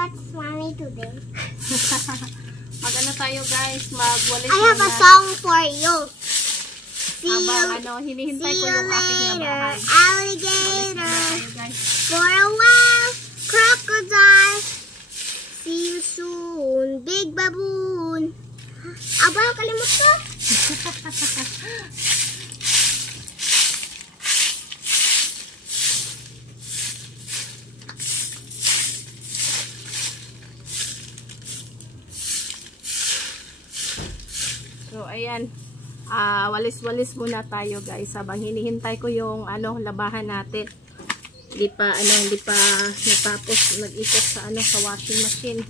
what's mommy today? Mag-ano tayo guys, magwalis I have a song for you. Hinihintay ko yung aking labahan. Alligator. For a while, crocodile. See you soon, big baboon. Aba, kalimut ko. So, ayan. Walis-walis muna tayo guys. Habang hinihintay ko yung labahan natin. Hindi pa natapos nag-ikot sa sa washing machine.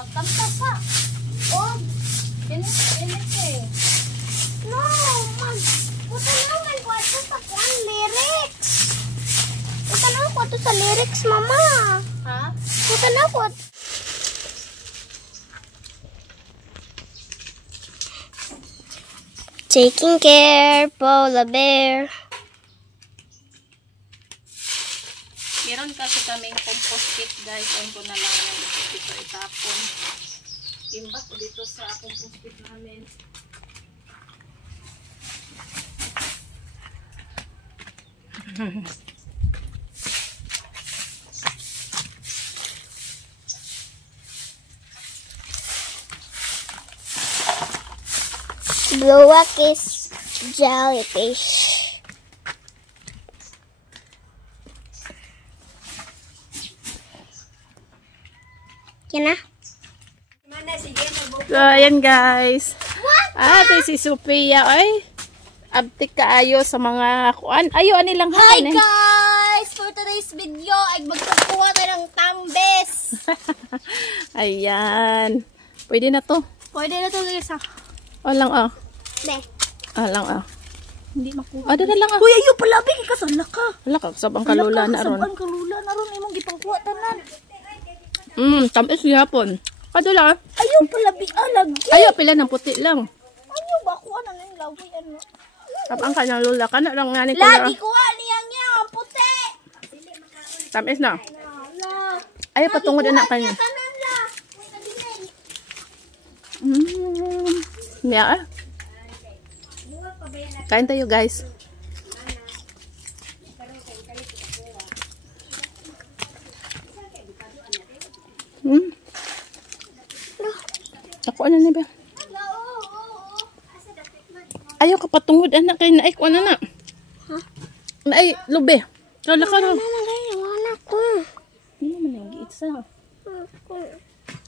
Pagkamtasa. Oh, init eh. No, puta naman ko ito sa lyrics. Puta naman ko ito sa lyrics, mama. Ha? Puta na ko. Taking care, Polar Bear. Meron kasi kaming compost kit guys. Ayun ko na lang dito itapon. Imbak ko dito sa compost kit namin. Blowak is jellyfish. Yan na. So, ayan guys. Ate si Sophia. Ay, abtik kaayo sa mga kuan. Ayo, nilang Hi guys! For today's video, ay magkukuha tayo ng tambes. Ayan. Pwede na to. Pwede na to guys ha. O lang ah. Ne. Lang ah. Hindi makuha. Ada na lang ah. Kuya, iyo pala, bigay ka sana ka. Wala ka, sabang kalula na ron. Sabang kalula na ron, imong gipangkuha tanan. Tamis gihapon. Kadula ah. Ayaw pala, bialag. Ayo, pila ng puti lang. Ayaw ba, kuha na ng lawi, ano. Sabang ka ng lula ka na lang nga ni Kuya. Lagi kuha niyang niya, ang puti. Tamis na. Ayo, patungod anak ka niya. Yeah. Kain tayo guys. Ako ano na ba? Ayaw ka patungod anak kayo na. Ay, kung ano na. Ay, lube. Kala ka na. Hindi naman yung giit sa.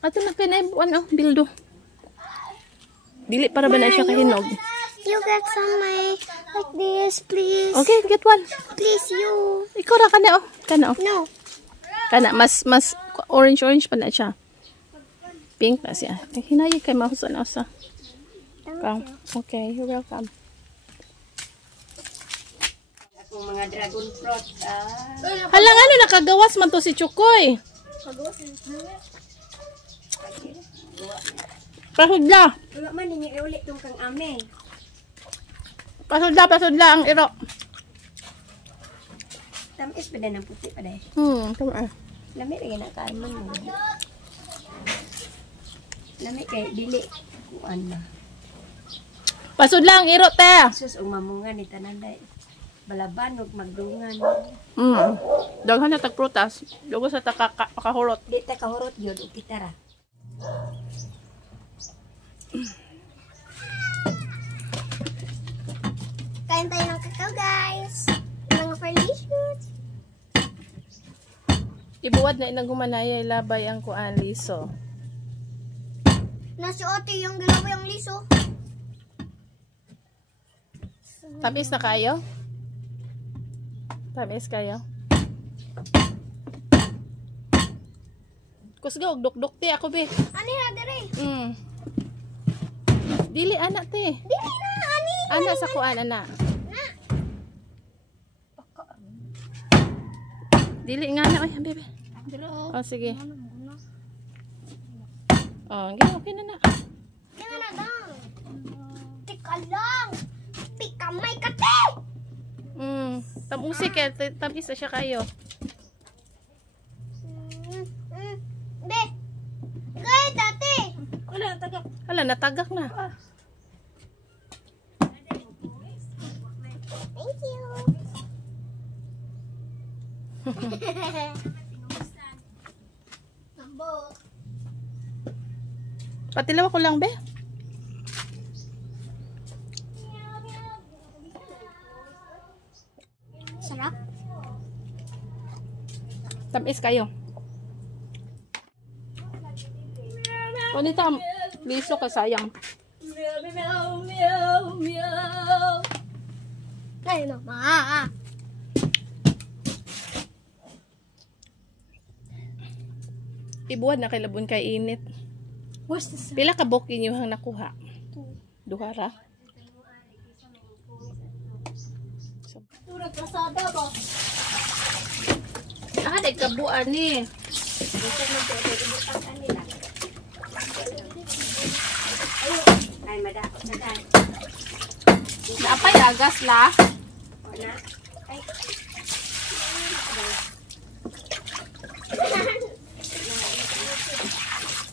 Ato na kayo na yung bildo. Dili para ba na siya kahinog? You get some like this, please. Okay, get one. Please, you. Ikaw ra kana oh. Kana oh. No. Kana mas orange pa na siya. Pink na siya. Ay, hinayi kay mahusan asa. Okay, you're welcome. Ako mga dragon fruit. Halang ano nakagawas man to si Chukoy. Pasudla. Wala man ninyo iulit tong kang ame. Pasudla ang iro. Tamis pa din ang puti pa din. Tama. Lami rin na kain man mo. Lami kay dili kuan na. Pasudla ang iro te. Sus umamungan ni tananday. Balaban ug magdungan. Daghan na tag prutas. Dugo sa takahurot. Di ta kahurot gyud og kitara. Kain tayo ng kakao, guys. Mga delicious. Ibuwad na inang humanaya ilabay ang kuan liso. Nasi ote yung ginaway ang liso. Tamis na kayo? Tamis kayo? Kusga, duk-duk ti ako be. Ani na dire. Dili anak ti. Dili na ani. Anak sa kuan anak. Na. Dili nga na oy, bebe. Dilo. Oh, sige. Oh, okay na na. Kaya na dang. Tika lang. Pikamay ka te. Tamusi kaya tamis na siya kayo. Be. Gay dati. Wala, tagak. Hala, natagak na. Thank you. Tambok. Patilaw ko lang be. Sarap. Tamis kayo. O nito, liso ka sayang. Ay no, ma. Ibuwan na kay labon kay init. What's this? Pila ka booking yung nakuha? Duha ra. Turag kasada ba? Ah, nagkabuan ni. Ay, mada. Naapay agas la. Wala. Ay.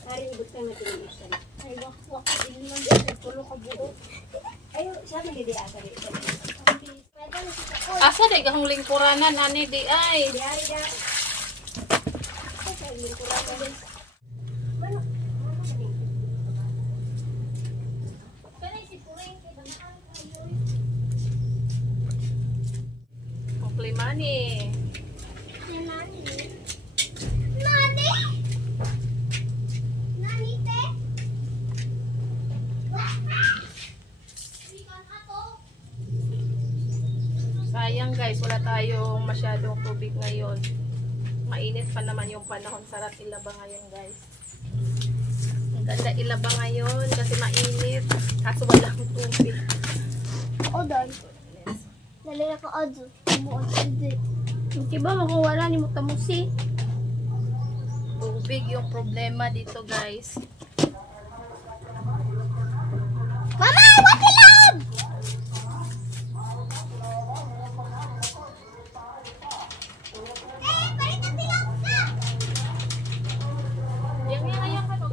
Ay, butang na tinisan. Ay wak ini man dito tulo ka buo. Ayo, siya may hindi ata rin. Asa di kahong lingkuranan ani di ay. Diari da. Ay, hindi ko lang din. Mano? Mani. Nani? Nani? Nani te? Sayang guys, wala tayong masyadong tubig ngayon. Mainit pa naman yung panahon. Sarap ilaba ngayon guys. Ang ganda ilaba ngayon kasi mainit. Kaso walang tubig. Odan. Dali na ka odo. Mo odo. Diba makuwala ni mo tamusi? Tubig yung problema dito guys. Mama, what ilan? Balik ang tilang ka. Yang ka no.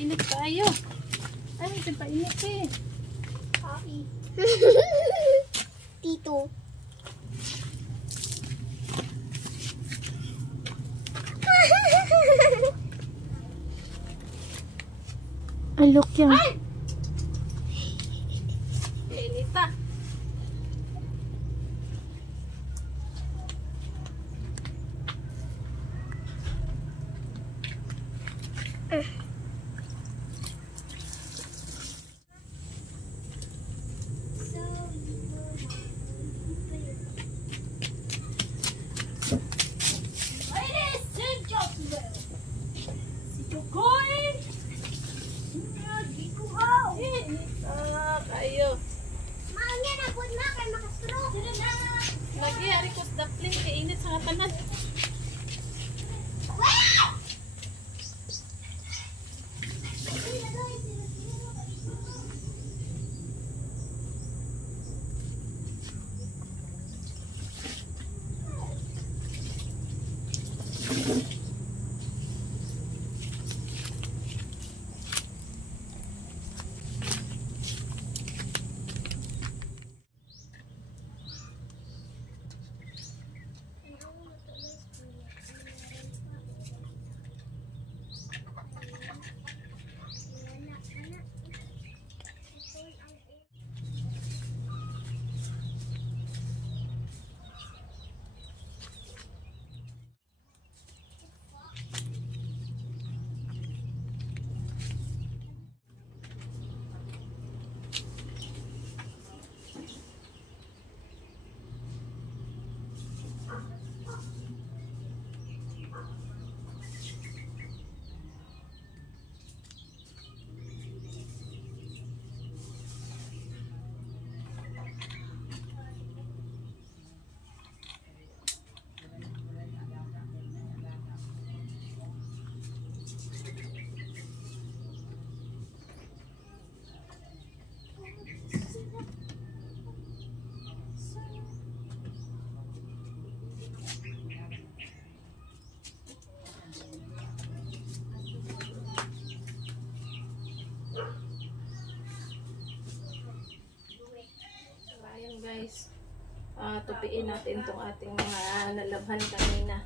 Init tayo. Ay, hindi pa init eh. Tito. Ay, look yan. Ay! Init ah. guys. Tupiin natin itong ating mga nalabhan kanina.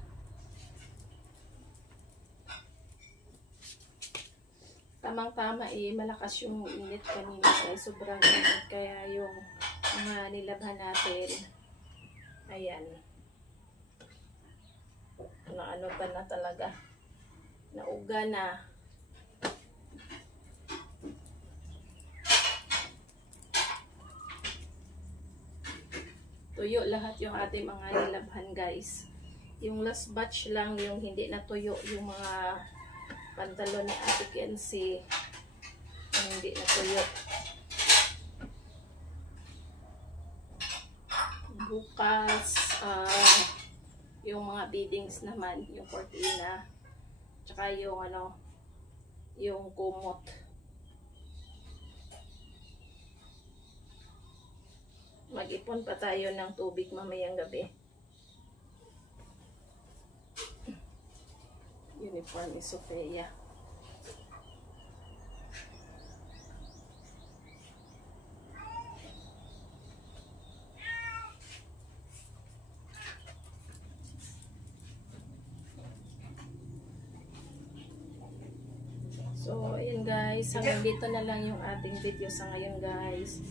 Tamang-tama malakas yung init kanina guys. Sobrang init. Kaya yung mga nilabhan natin, ayan. Ano pa na talaga. Nauga na. Tuyo lahat yung ating mga nilabhan guys. Yung last batch lang yung hindi natuyo, yung mga pantalon ni Ate Kenzie, yung hindi natuyo. Bukas yung mga beadings naman, yung cortina, tsaka yung yung kumot. Mag-ipon pa tayo ng tubig mamayang gabi. Uniform ni Sofia. So, ayan guys. Hanggang dito na lang yung ating video sa ngayon guys.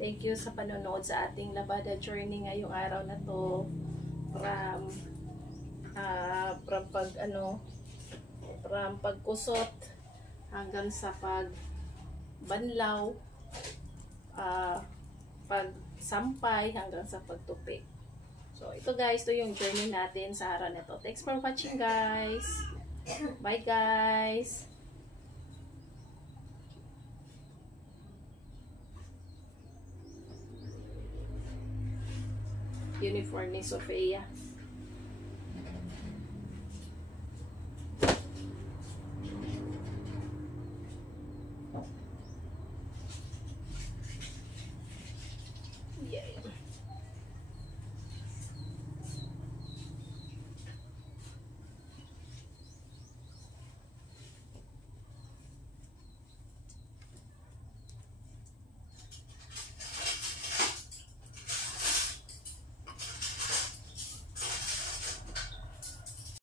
Thank you sa panonood sa ating labada journey ngayong araw na to. From pagkusot hanggang sa pagbanlaw, pagsampay hanggang sa pagtupi. So, ito guys, ito yung journey natin sa araw na to. Thanks for watching guys. Bye guys. Uniform ni Sofia.